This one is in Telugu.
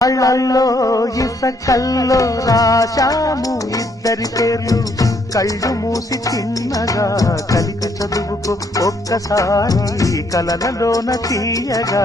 కళ్ళల్లో ఇసకల్లో రాశాము ఇద్దరి పేర్లు కళ్ళు మూసి చిన్నగా కలికి చదువుకో ఒక్కసారి కలలలోన తీయగా